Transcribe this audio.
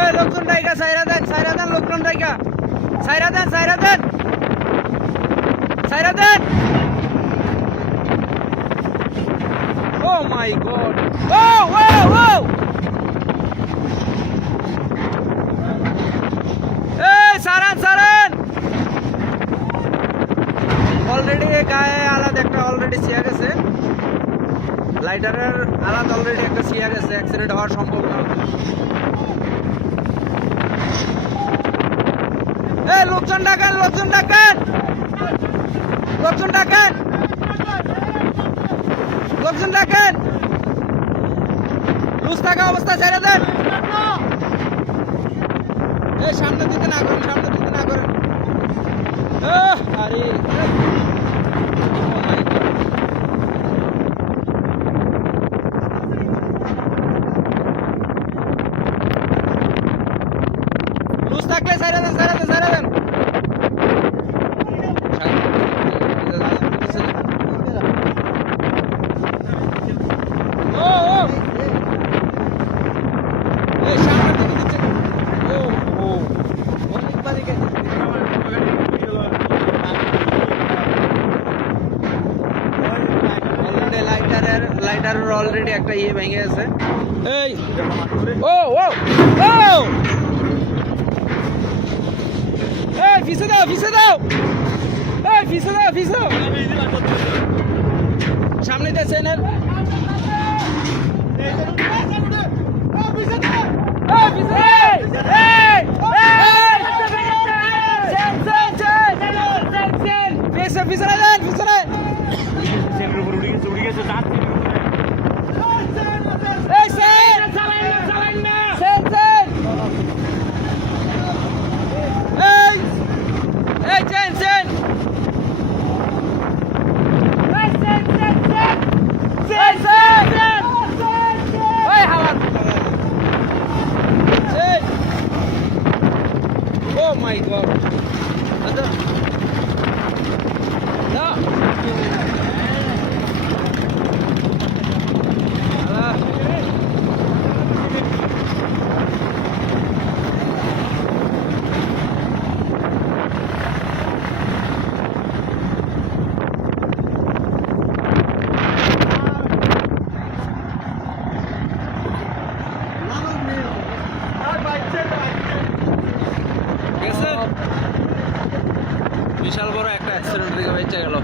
এ লোকজন ডাইকা সাইরা দেন লোকজন ডাইকা সাইরা দেন ও মাই গড ও এই সারান অলরেডি গায়ে আলাদা একটা অলরেডি সিয়া গেছে লাইটারের আলাদা অলরেডি একটা সিয়া গেছে অ্যাক্সিডেন্ট হওয়ার সম্ভাবনা এই লোকজন ডাকেন লুজ থাকা অবস্থা ছেড়ে দেন এই সামনে দিতে না করেন আরে লুজ থাকলে ছেড়ে দেন লাইটারের অলরেডি একটা ইয়ে ভেঙে আছে এই এই পিছে দাও সামনে দিয়েছেন পিছনে Oh my god. No. বিশাল বড় একটা অ্যাক্সিডেন্ট থেকে বেঁচে গেল।